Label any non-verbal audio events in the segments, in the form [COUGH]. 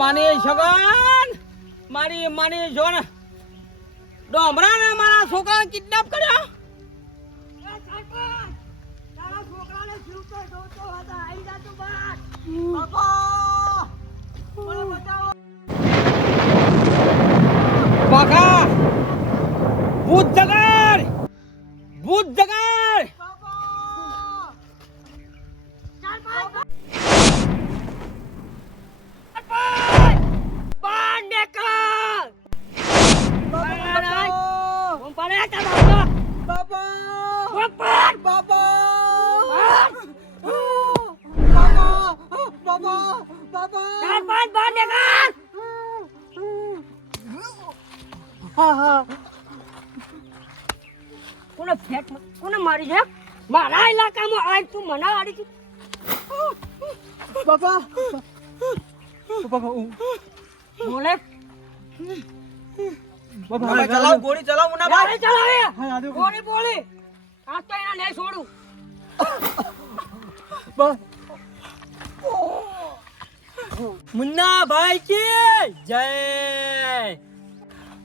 માની સગન મારી માની જોન. ડોમરા ને મારા છોકરાને કિડનેપ કર્યા? બાકા ભૂત જગાડ બાપા! બાપા! બાપા! બાપા! બાપા! બાપા! ચાર પાંચ બાર નીકળ હા હા. કોને ફેટ કોને મારી છે? મારા ઇલાકામાં આજ તું મને આડી છું. બાપા. બાપા બોલે. ચલાવ ગોળી. ચલાવ મુનાભાઈ ગાડી ચલાવે. આ તો એના નહીં છોડું. મુન્ના ભાઈ કી જય.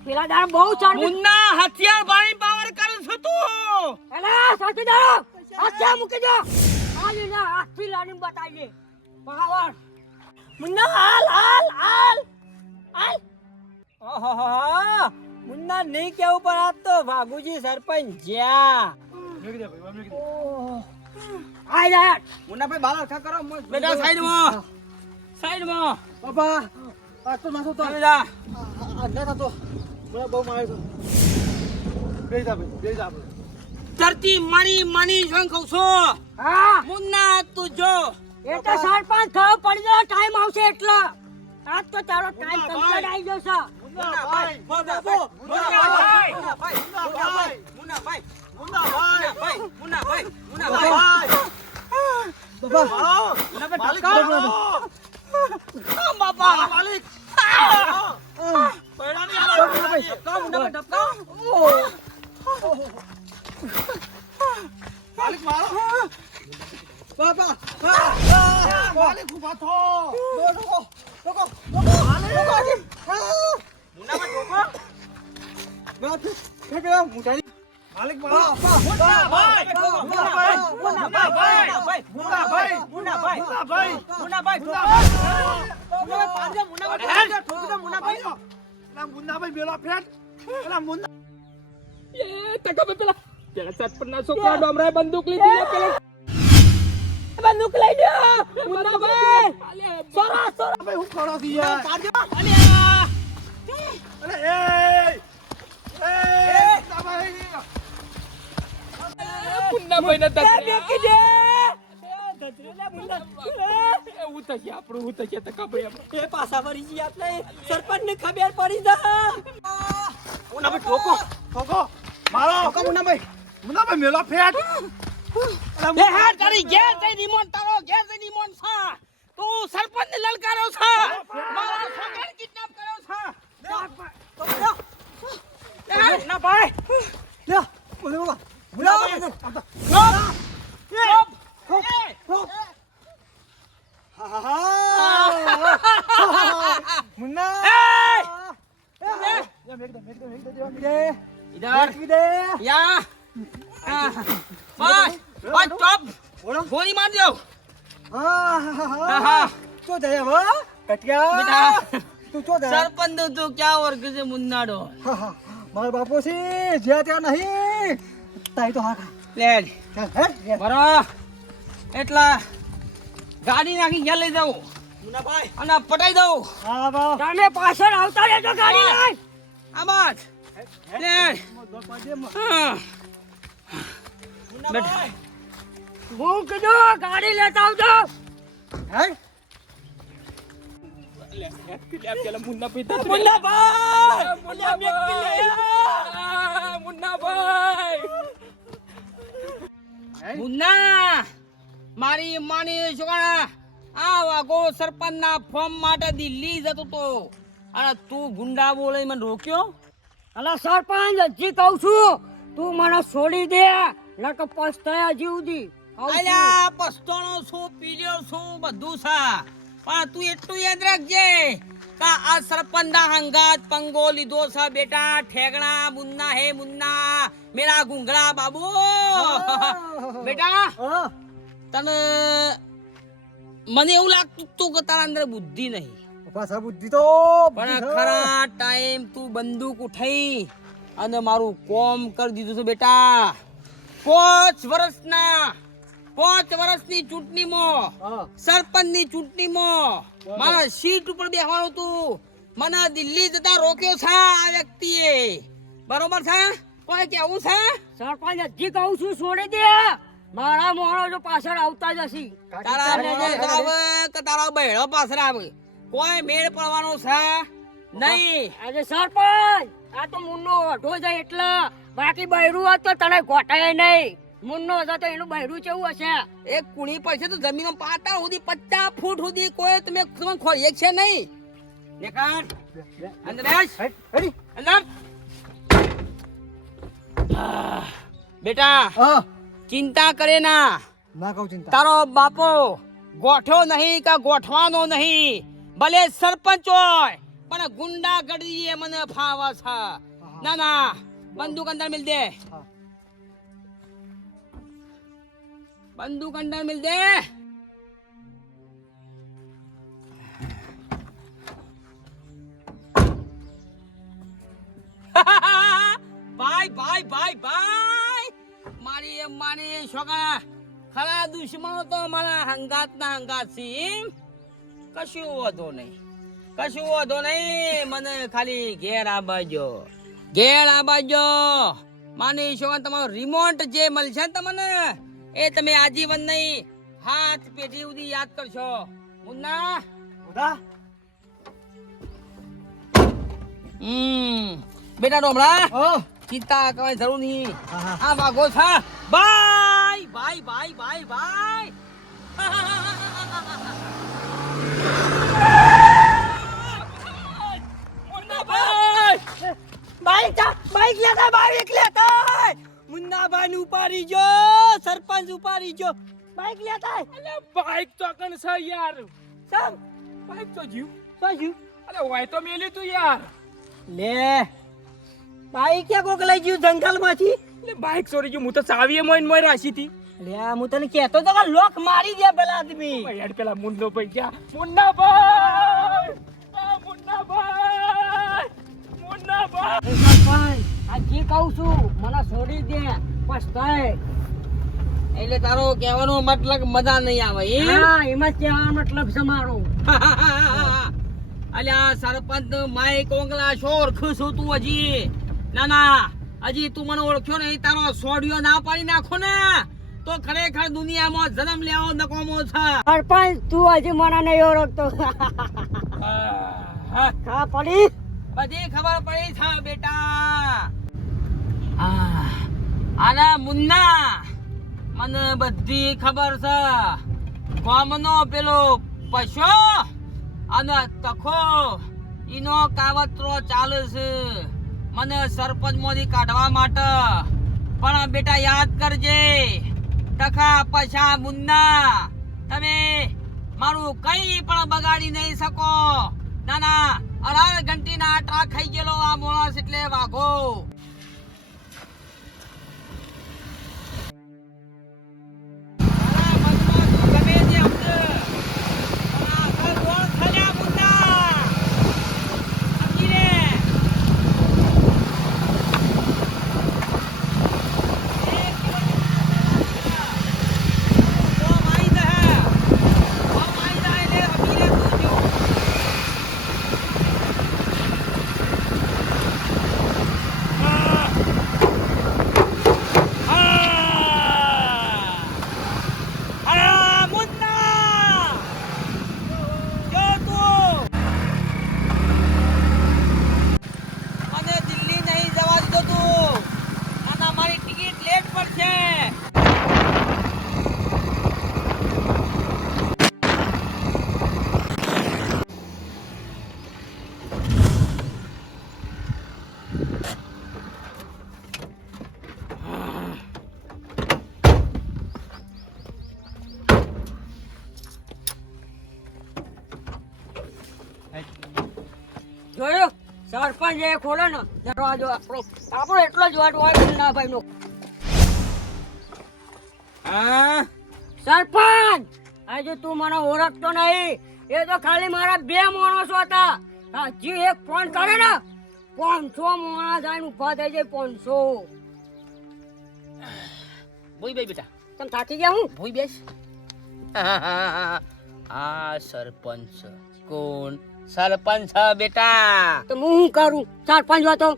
પેલા દાર બહુ ચાર મુન્ના હથિયાર ભાઈ પાવર કરું છું તું. એલે સાચી દાડો હથિયાર મૂકી દો. આજે ના આખી લાની બતાવીએ. પાવર. મુન્ના હાલ હાલ હાલ. હાલ. ઓહોહો મુન્ના નહીં કેવું પણ આપ તો વાઘુજી સરપંચ જ્યા. આઈ જા. મુન્નાભાઈ બાલા અરખા કરો બેટા સાઈડમાં. સાઈડમાં. બાપા આ તો માસો તો આવી જા. આ ના થતો મને બહુ મારે છે. બેસી જા ભાઈ બેસી જા ધરતી મણી માની શું કહું છું. હા. મુન્ના તું જો. એ તો સરપંચ ખબર પડી જાય ટાઈમ આવશે એટલો. આજ તો તારો ટાઈમ કમ્પ્લીટ આવી જશે મુન્નાભાઈ મુન્નાભાઈ મુન્નાભાઈ મુન્નાભાઈ મુન્નાભાઈ મુન્નાભાઈ મુન્નાભાઈ મુન્નાભાઈ બાપા બાપા માલિક પૈડાની ડબકા મુન્નાભાઈ ડબકા માલિક મારો બાપા માલિક ઊભા થો લોકો લોકો લોકો માલિક મુન્નાભાઈ બંદૂક લીધી પેલા બંદૂક લઈ દો મુન્નાભાઈ સોરા સોરા. ભાઈ હું કરો યાર. સરપંચ ને ખબર પડી જા મુન્નાભાઈ ઠોકો કોકો મારો કોકો મુન્નાભાઈ મુન્નાભાઈ મેલો ફેટ એ હા તારી ઘેર જઈ રિમોટ તારો ઘેર જઈ રિમોટ છે તું સરપંચ ને લલકારો છે મારા છોકરાને કિડનેપ કર્યો છે ના ભાઈ લ્યો બોલે બોલા બોલા બોલા મારજો હા. હા હા. તો જય હવે કટિયા. બેટા તું તો જાય સરપંચ તું ક્યાં વર્ગ છે મુન્નાડો. મારા બાપુ છે જ્યાં ત્યાં નહીં. તાઈ તો હા ખા લે. ચાલ, હે લે. બરો એટલા ગાડી નાખી ગયા લઈ જાઉં. અને પટાઈ દઉં. હા બા. તમે પાછળ આવતા રહેજો ગાડી લઈ. આમાં જ લે. હું. કીધું ગાડી લેતા આવજો. હે? મુન્ના મારી માની છોકરા આ વાગો સરપંચ ના ફોર્મ માટે દિલ્હી જતો તો અરે તું ગુંડા બોલે મને રોક્યો અલા સરપંચ હજી કહું છું તું મને છોડી દે નક પસ્તાયા જીવદી દી છું. અલ્યા પસ્તાણો પીજો પીલ્યો છું બધું છે પણ તું એટલું યાદ રાખજે કે આ સરપંદા હંગાત પંગો લીધો છે બેટા ઠેગણા મુન્ના હે મુન્ના મેરા ગુંગળા બાબુ. બેટા તને મને એવું લાગતું તું કે તારા અંદર બુદ્ધિ નહીં. પાછા બુદ્ધિ તો પણ ખરા ટાઈમ તું બંદૂક ઉઠાઈ અને મારું કોમ કરી દીધું છે બેટા. પાંચ વર્ષના પાંચ વર્ષની ચૂંટણીમાં સરપંચની ચૂંટણીમાં મારા સીટ ઉપર બેસવાનું હતું. મને દિલ્હી જતા રોક્યો છે આ વ્યક્તિએ. બરોબર છે? કોઈ કેવું છે? સરપંચ હજી કહું છું છોડી દે. મારા મોણો જો પાછળ આવતા જ હશી તારા મોણસ આવે કે તારા બહેણો પાછળ આવે. કોઈ મેળ પડવાનો છે? નહીં. આજે સરપંચ આ તો મુન્નો અઢો જાય એટલે બાકી બૈરું હોત તો તને ગોટાય નહીં. મુન્નો હતો એનું બહેરું કેવું હશે? એક કુણી પડશે તો જમીન પાટા સુધી પચાસ ફૂટ સુધી કોઈ તમે તમે ખોરીએ છે નહીં. અંદર બેટા ચિંતા કરે ના. ના કહું ચિંતા. તારો બાપો ગોઠ્યો નહીં કે ગોઠવાનો નહીં. ભલે સરપંચ હોય પણ ગુંડા ગડીએ મને ફાવા છે. ના ના બંદૂક અંદર મિલ દે. હા. બંદૂક અંદર મિલ દે ભાઈ ભાઈ ભાઈ ભાઈ મારી એમ માની છોકરા ખરા દુશ્મનો તો મારા હંગાત ના હંગાત સીમ કશું વધો નહીં કશું વધો નહીં મને ખાલી ઘેર આબાજો ઘેર આબાજો માની છોકરા તમારો રિમોટ જે મળશે ને તમને એ તમે આજીવન નહીં હાથ પેઢી સુધી યાદ કરશો. મુન્ના ઉદા. હમ. બેટા ડોમડા ચિંતા કરવાની જરૂર નહીં. આ વાઘો છે. Bye bye bye bye bye. Munnabhai bike તા બાઈક લેતા બાઈક લેતા. મુન્નાભાઈ ઉપાડી જો સરપંચ ઉપાડી જો. બાઈક લેતા બાઈક તો કણ છે યાર. સમ બાઈક તો જીવ. તો જીવ. અરે હોય તો મેલી તું યાર. લે. બાઈક ક્યાં કોક લઈ ગયું જંગલમાંથી એટલે બાઈક ચોરી ગયું હું તો ચાવીએ મોઈન મોઈ રાશી હતી. લે હું તને કહેતો તો કે લોક મારી દે પેલા આદમી. હેડ પેલા મુન્નો ભાઈ ગયા મુન્ના ભાઈ! મુન્ના ભાઈ! મુન્ના ભાઈ! સરપંચ આ કહું છું મને છોડી દે પસ્તાય એટલે તારો કહેવાનો મતલબ મજા નહીં આવે એ હા એમ જ કહેવાનો મતલબ છે મારો. અલ્યા સરપંચ માઈક ઓંગલા શોર ખુશ હતું હજી. ના ના હજી તું મને ઓળખ્યો નહીં તારો સોડિયો ના પાડી નાખો ને. તો ખરેખર દુનિયામાં જન્મ લેવો નકોમો છે. સરપંચ તું હજી મને નહીં ઓળખતો. હા, ખા પડી? બધી ખબર પડી છે બેટા. આના મુન્ના, મને બધી ખબર છે. ગામનો પેલો પશો અને તખો, ઈનો કાવતરો ચાલે છે. મને સરપંચ મોદી કાઢવા માટે. પણ બેટા યાદ કરજે. તખા પછા મુન્ના, તમે મારું કઈ પણ બગાડી નહીં શકો. ના ના અઢાર ઘંટીના આટા ખાઈ ગયેલો આ મોણસ એટલે વાઘો તારા મનમાં ગમે તે સમજે. પણ આ ઘર કોણ ખલ્યા મુન્ના? સમજી લે. એક કોમ આઈ જાય. કોમ આઈ જાય એટલે સમજી લે તું જો. આ સરપંચ એ ખોલે ને દરવાજો આપણો. આપણો એટલો જ વાટ હોય નો હા? સરપંચ આજે તું મને ઓળખતો નહીં. એ તો ખાલી મારા બે માણસો હતા. હજી એક ફોન કરે ને પાંચસો માણસ આઈને ઊભા થઈ જાય પાંચસો. ભૂઈ બે બેટા. તમે થાકી ગયા હું? ભૂઈ બેસ. આ સરપંચ કોણ? સરપંચ બેટા. તો હું કરું? પાંચ વાતો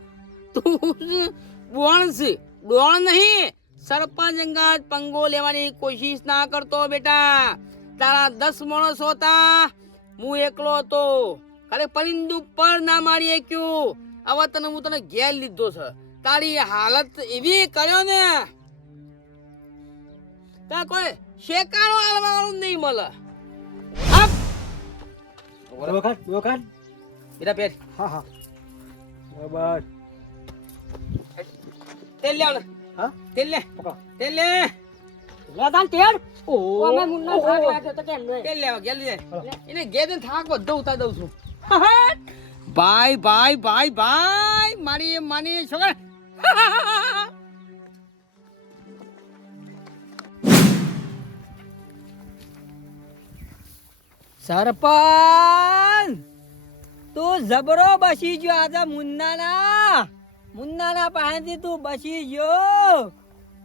તું? બોણ છે. ડોણ નહીં. સરપંચ અંગત પંગો લેવાની કોશિશ ના કરતો બેટા. તારા દસ માણસો હતા, હું એકલો હતો. અરે પરિંદુ પર ના મારી ક્યું. હવે તને હું તને ઘેર લીધો છે. તારી હાલત એવી કર્યો ને. ત્યાં કોઈ શેકારો આલવા નહીં મળે! વખાણ વખાણ બેટા પેર હા હા. બરાબર. તેલ લે. હા? તેલ લે. પકડ. તેલ લે. લેતા તેર ઓ અમે મુન્ના થાક લાગ્યો તો કેમ નહીં તેલ લેવા ગેલ લે. એને ઘેર થાક બધો ઉતાર દઉં છું. ભાઈ ભાઈ ભાઈ ભાઈ મારી માની છોકરા. સરપંચ તું જબરો બસી ગયો આજે મુન્નાના. મુન્નાના પાસેથી તું બસી ગયો.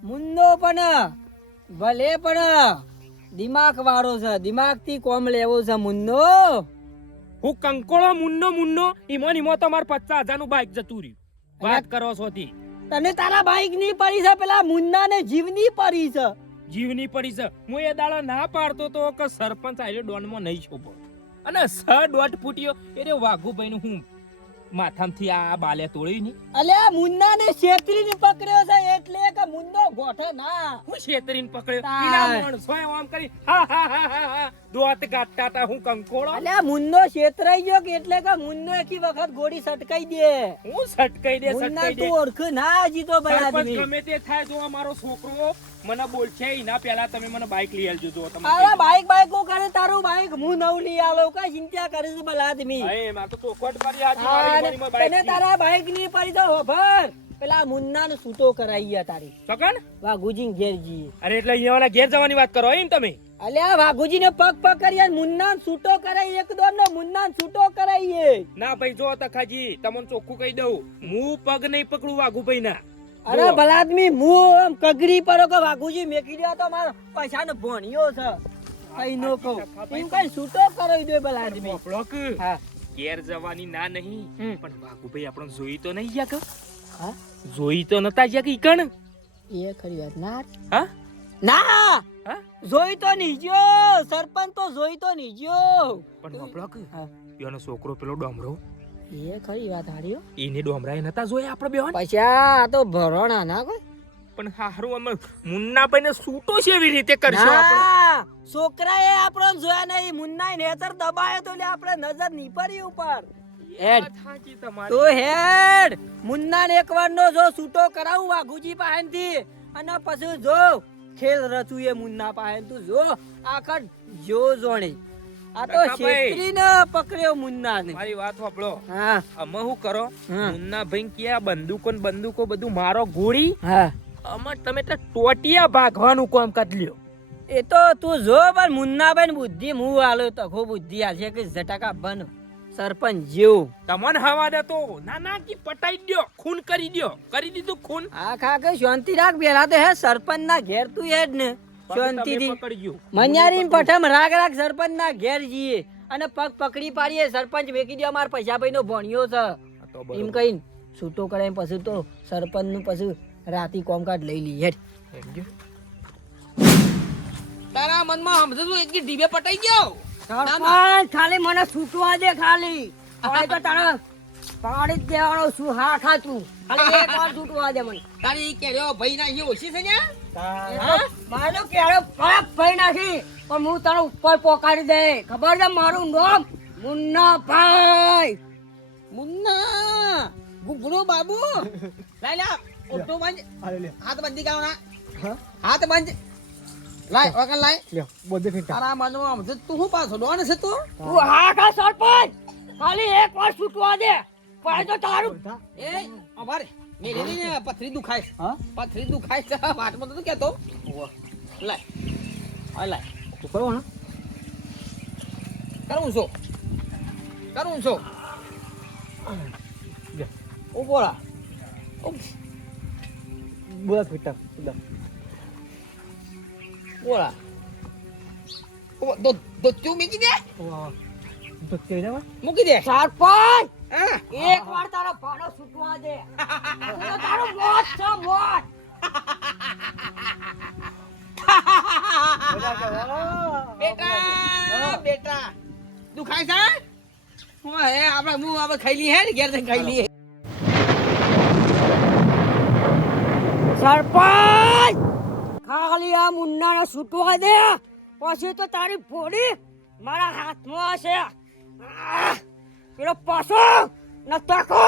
મુન્નો પણ ભલે પણ દિમાગ વાળો છે. દિમાગથી કોમ લેવો છે મુન્નો. હું કંકોળો મુન્નો મુન્નો ઈમોન ઈમો તો મારે પચાસ હજારનું બાઇક જતું રહ્યું. વાત કરો છો તને તારા બાઈકની પડી છે પેલા મુન્ના ને જીવની પડી છે. જીવની પડી છે. હું એ દાડા ના પાડતો તો કે સરપંચ આલ્યો ડોનમાં નહીં છોપો. અને સ દોઢ ફૂટ્યો એટલે વાઘુભાઈ નું હું માથામાંથી આ બાલે તોડી ની. અલ્યા મુન્ના ને છેતરીને પકડ્યો છે એટલે કે મુન્નો ગોઠે ના. હું છેતરીને પકડ્યો? તાય. મણ સોય આમ કરી હા હા હા હા હા દોત ગાટતા તા હું કંકોળો. અલ્યા મુન્નો છેતરાઈ ગયો કે એટલે કે મુન્નો એકી વખત ગોળી સટકાઈ દે. હું સટકાઈ દે સટકાઈ દે. તું ઓળખ ના જીતો બના સરપંચ ગમે તે થાય જો મારો છોકરો મને બોલશે એના પહેલા તમે મને બાઇક લઈ આલજો જો તમે અરે બાઇક બાઇક હું કરે તારું બાઇક હું નવ લઈ આલો કઈ ચિંતા કરે છે ભલા આદમી. અરે માર તો ચોખવટ કરી આજી મારી તને તારા બાઇકની પડી તો હોભર. પેલા મુન્ના ને સૂતો કરાઈ ગયા તારી. સગન વાઘુજી ઘેરજી અરે એટલે અહીંયા ઘેર જવાની વાત કરો એમ તમે? અલ્યા વાઘુજી ને પગ પગ કરી મુન્ના છૂટો કરાઈ એક દોર નો મુન્ના છૂટો કરાઈએ ના ભાઈ જો તખાજી તમને ચોખ્ખું કહી દઉં. હું પગ નહીં પકડું વાઘુભાઈ ના અરે ભલા આદમી હું આમ કગરી પર કે વાઘુજી મેકી દેવા તો મારો પૈસા નો ભણ્યો છે. કઈ નો કહું. એમ કઈ સૂતો કરાવી દે ભલા આદમી બ્લોક હા. ઘેર જવાની ના નહીં. પણ વાઘુભાઈ આપણને જોઈ તો નહીં ગયા હા? જોઈ તો નતા ગયા કે ઈ કણ? એ ખરી વાત. ના. હા? ના! હા? જોઈ તો નહીં ગયો સરપંચ તો જોઈ તો નહીં ગયો પણ બ્લોક હા. એનો છોકરો પેલો ડોમરો. એ ખરી વાત હાર્યો એને ડોમરાએ નતા જોયા આપણે બેવાન? પછી આ તો ભરોણા ના કોઈ. પણ હારું અમે મુન્નાભાઈ ને સૂટો છે એવી રીતે કરશો આપણે. છોકરાએ આપણો જોયા નહીં. મુન્ના નેતર દબાયો તો આપણે નજર નીપરી પડી ઉપર હેડ. તો હેડ. મુન્ના ને એક વાર નો જો સૂટો કરાવું વાઘુજી પાસેથી. અને પછી જો ખેલ રચું એ મુન્ના પાસે તું જો આખર જો જોણે. આ તો. છેતરીને પકડ્યો મુન્ના ને મારી વાત સાંભળો. હા. અમે શું કરો? મુન્ના ભાઈ કે બંદૂકો ને બંદૂકો બધું મારો ગોળી. હા. અમે તમે તો ટોટિયા ભાગવાનું કામ કરી લ્યો. એ તો તું જો પણ મુન્નાભાઈ ની બુદ્ધિ હું આલો તખો બુદ્ધિ આલશે કે ઝટાકા બન. સરપંચ જેવું. તમને હવા દે તો ના ના કી પટાઈ દો ખૂન કરી દો કરી દીધું ખૂન. આ ખા કે શાંતિ રાખ પેલા તો હે સરપંચ ના ઘેર તું હેડ ને. શાંતિ થી પકડજો મન્યારી પઠમ રાગ રાગ સરપંચ ના ઘેર જઈએ અને પગ પકડી પાડીએ. સરપંચ વેકી દો માર પૈસા ભાઈ નો ભણ્યો છે એમ કહીને છૂટો કરે પછી તો સરપંચનું પછી રાતી કોમકાજ લઈ લઈએ. હેડ. તારા મનમાં સમજે તું એક ડીબે પટાઈ ગયો? સરપંચ ખાલી મને છૂટવા દે ખાલી. હવે તો તારા પાડી જ દેવાનો શું હા ખાતું. ખાલી એક વાર છૂટવા દે મને. તારી કેર્યો ભાઈ ના અહીંયા ઓછી છે ને? મારો કેળો પાપ ભરી નાખી પણ હું તને ઉપર પોકારી દે. ખબર છે મારું નામ? મુન્નાભાઈ. મુન્ના ગુગરો બાબુ. લાય લા ઓટો બંધ. હાથ બંધી કાવ ના હાથ બંધ. લાય ઓકે લાય. લ્યો બોધે ફીટા તારા મનમાં સમજે તું હું પાછો ડોન છે તું? તું હા કા સરપંચ? ખાલી એક વાર છૂટવા દે. પડે તો તારું એ અમારે. મેરી ને પથરી દુખાય. હા? પથરી દુખાય છે. તો તું કહેતો લાય. હા લાય. તું કરો ને. કરું છું. કરું છું. ઊભો રહા બોલા ફીટા બોલા ઓ દો- દો તું મૂકી દે. વાહ મૂકી દે. સરપંચ! હા. એક વાર તારો ભાડો છૂટવા દે. દુખાય છે હું હે આપણે હું આપણે ખાઈ લઈએ હે ને ઘેર જઈને ખાઈ લઈએ સરપંચ! ખાલી આ મુન્નાને છૂટવા દે. પછી તો તારી ફોડી મારા હાથમાં હશે! પેલો પાછો ન તકો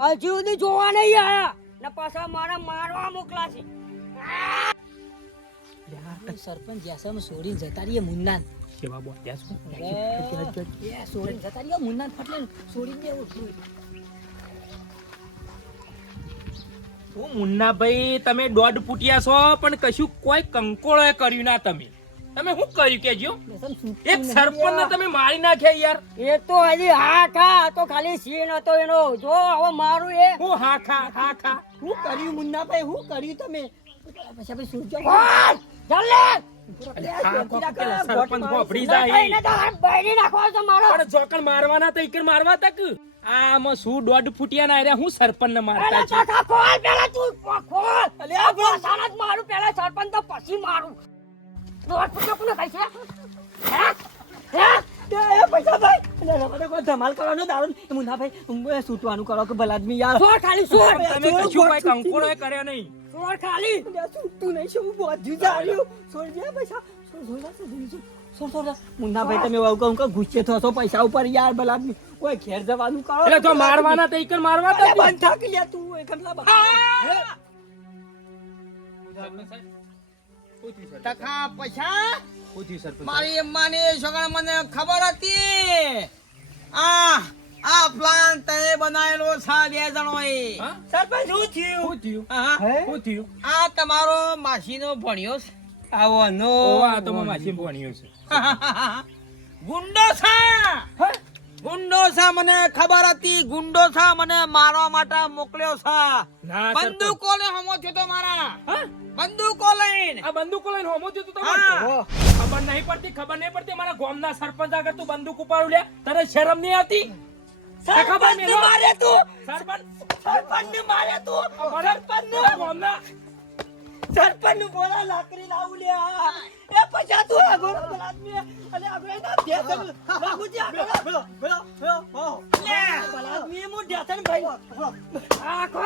હજી સુધી જોવા નહીં આવ્યા. ને પાછા મારા મારવા મોકલાશે. સરપંચ જેસમ છોડીને જતા રહીએ મુન્નાન જતા મુન્નાન ફટલે છોડી દેવું હું મુન્નાભાઈ તમે દોઢ ફૂટ્યા છો પણ કશું કોઈ કંકોળે કર્યું ના તમે. તમે શું કર્યું કેજો એક સરપંચ તમે મારી નાખ્યા યાર. એ તો હજી હા ખા તો ખાલી સીન હતો એનો. જો હવે મારું એ. હું હા ખા હા ખા. શું કર્યું મુન્નાભાઈ? શું કર્યું તમે? પછી આપણે જલ્દી! અલે હા કોક પેલા સરપંચ ભોપડી નહીં, જાય નહીં, તો હાથ બાયડી નાખવાનો છે મારો. પણ જોકણ મારવાના તો ઈકર મારવા તક આમાં શું દોઢ ફૂટિયા ના રહ્યા હું સરપંચ ને મારતા પેલા છું કાકા ખોલ, પેલા તું ખોલ. આ પાછાના જ મારું, પેલા સરપંચ તો પછી મારું. દોઢ ફૂટ્યો કોને ખાય છે? હે? હે? પૈસા ભાઈ ધમાલ કરવાનો દારૂ મુન્નાભાઈ છૂટવાનું કરો કે ભલાદમી યાર ખાલી, છોડ. તમે કશું કર્યો નહીં છોડ ખાલી. તું નહીં શું બધું જાણ્યું છોડ દે પૈસા. છોડ છોડ છોડ છોડ છોડ છોડ મુન્નાભાઈ તમે વાવ કહું કે ગુસ્સે થશો પૈસા ઉપર યાર ભલાદમી કોઈ ઘેર જવાનું કરો. એટલે જો મારવાના તો ઈકર મારવા અરે બંધ થાક લ્યા તું એકલા બા. ટકા પૈસા? મારી અમ્માની છોકરા મને ખબર હતી. આ આ પ્લાન તમે બનાવેલો છે બે જણો એ સરપંચ શું થયું? શું થયું? આ શું થયું? આ તમારો માસીનો ભણ્યો છે. આવો નો. આ તો માસી ભણ્યો છે. ગુંડો છે! ગુંડો છે મને ખબર હતી. ગુંડો છે મને મારવા માટે મોકલ્યો છે. બંદૂકો લે હમો થયો તો મારા. હા? બંદૂકો લઈને. આ બંદૂકો લઈને હોમો થયું તો હા. ખબર નહીં પડતી ખબર નહીં પડતી. મારા ગામના સરપંચ આગળ તું બંદૂક ઉપાડું લે. તને શરમ નહીં આવતી? સરપંચ મેલો? મારે તું! સરપંચ સરપંચ! ને મારે તું! સરપંચ ગામના સરપંચનું બોલા. લાકડી લાવું લે એ તું અને ના લે મુ ભાઈ. આખો.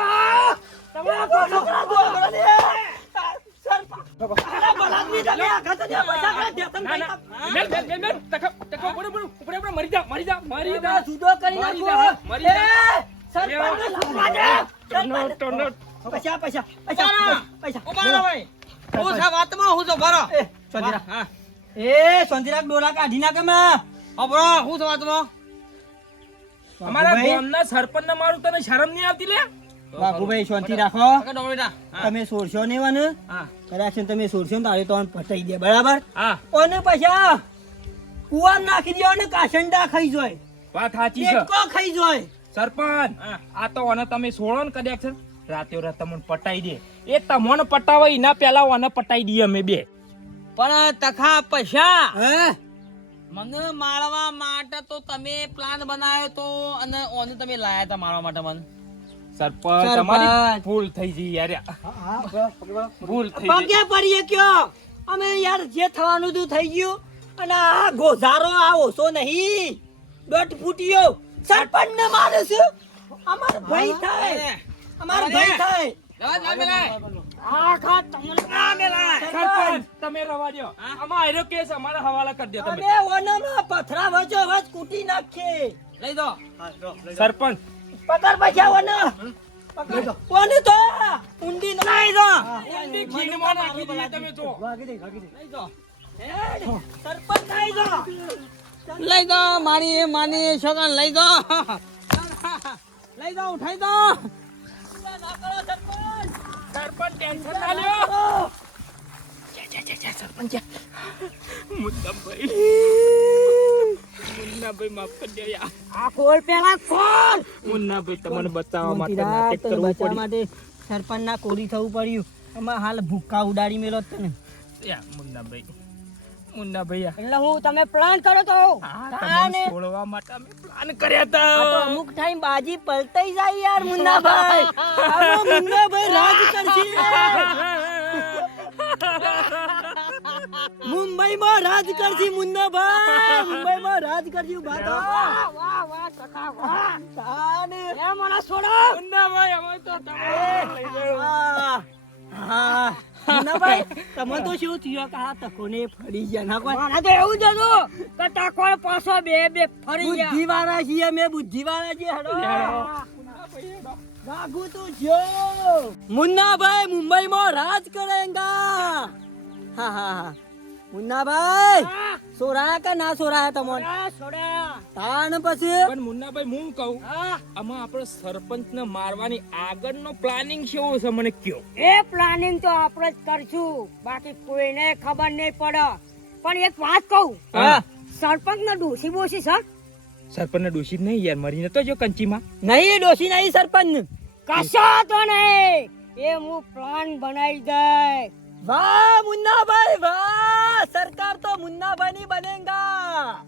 તમે આખો છોકરા લે સરપંચ અરે ભલાદમી તમે આગળ તો લે પૈસા પૈસા પૈસા પૈસા વાતમાં હું છો ભરો હા એ સોંતીરા ડોરા કાઢી નાખે મેં. અબરો હું વાતમાં? અમારા. ગામના સરપંચ મારું તને શરમ નહીં આવતી લે? બાબુભાઈ શાંતિ રાખો. આગળ ડોળીટા. હા. તમે સોરશો ને મને કદાચ તમે સોરશો ને તારે તો આને પટાઈ દે બરાબર? અને પૈસા કુવા નાખી દો ને કાસંડા ખાઈ જોય. વાત સાચી છે. પેટકો ખાઈ જોય. સરપંચ આ તો ઓને તમે સોળો ને કદાચ રાતે રાત તમને પટાઈ દે. એ તમને પટાવે એના પેલા ઓને પટાઈ દઈએ અમે બે. પણ તખા પૈસા. હે? મને મારવા માટે તો તમે પ્લાન બનાવ્યો તો અને ઓને તમે લાયા હતા મારવા માટે મને. સરપંચ. તમારી ભૂલ થઈ ગઈ યાર. ભૂલ થઈ પગે પડીએ કયો? અમે યાર જે થવાનું હતું થઈ ગયું. અને આ ગોઝારો આ ઓછો નહીં. દોઢ ફૂટ્યો. સરપંચ ને મારે છે. અમાર ભાઈ થાય. અમાર ભાઈ થાય. જવા ના મેલાય. આખા તમને ના મેલાય. સરપંચ દો દો દો પકડ પૈસા ઓના પકડ ઓને તો? ઊંડી નાઈ દો ઊંડી ખીણમાં નાખી દઈએ તમે તો લઈ દો સરપંચ નાઈ દો લઈ દો મારી માની છોકરા લઈ દો લઈ જાઓ ઉઠાઈ દો સરપંચ ટેન્શન ના લ્યો. જા, જા, જા, જા, સરપંચ. જા. મુન્નાભાઈ [LAUGHS] મુન્નાભાઈ માફ કરી યાર આ ખોલ પેલા ખોલ મુન્નાભાઈ તમને બચાવવા માટે નાટક કરવું પડ્યું માટે સરપંચ કોરી થવું પડ્યું આમાં હાલ ભૂક્કા ઉડાડી મેલો જ તને યા, મુન્નાભાઈ મુન્નાભાઈ યા. એટલે હું તમે પ્લાન કરો તો હા, છોડવા માટે અમે પ્લાન કર્યા હતા. અમુક ટાઈમ બાજી પલટાઈ જાય યાર મુન્નાભાઈ. [LAUGHS] મુન્નાભાઈ રાજ કરશે મુંબઈમાં રાજ કરશે મુન્નાભાઈ. મુંબઈમાં રાજ કરશે ઊભા થા. વાહ વાહ વાહ સખા વાહ તાને. એ મને છોડો. મુન્નાભાઈ અમે તો તમે લઈ ગયો. હા. મુન્નાભાઈ તમે તો શું થયો? કે આ તકોને ફરી ગયા. ના કોઈ મને તો એવું જ હતું કે ટકોર પાછો બે બે ફરી ગયા. બુદ્ધિ છીએ મેં બુદ્ધિવાળા છીએ હેડો. વાઘુ તું જો. મુન્નાભાઈ મુંબઈમાં રાજ કરેંગા. હા હા હા. મુન્નાભાઈ! સોરાયા કે ના સોરાયા તમોન. તાન પછી? પણ મુન્નાભાઈ હું કહું? હા, આમાં આપણે સરપંચને મારવાની આગળનો પ્લાનિંગ કેવો છે મને કયો? એ પ્લાનિંગ તો આપણે જ કરશું. બાકી કોઈને ખબર નહીં પડે. પણ એક વાત કહું. હા. સરપંચ ને ડોસી બોસી છે? સરપંચને ડોસી નહીં યાર મરીને તો જો કંચીમાં. નહીં ડોસી નહીં સરપંચ. કશો તો નહીં. એ હું પ્લાન બનાવી દે વાહ મુન્નાભાઈ વાહ! સરકાર તો મુન્નાભાઈ ની બનેગા.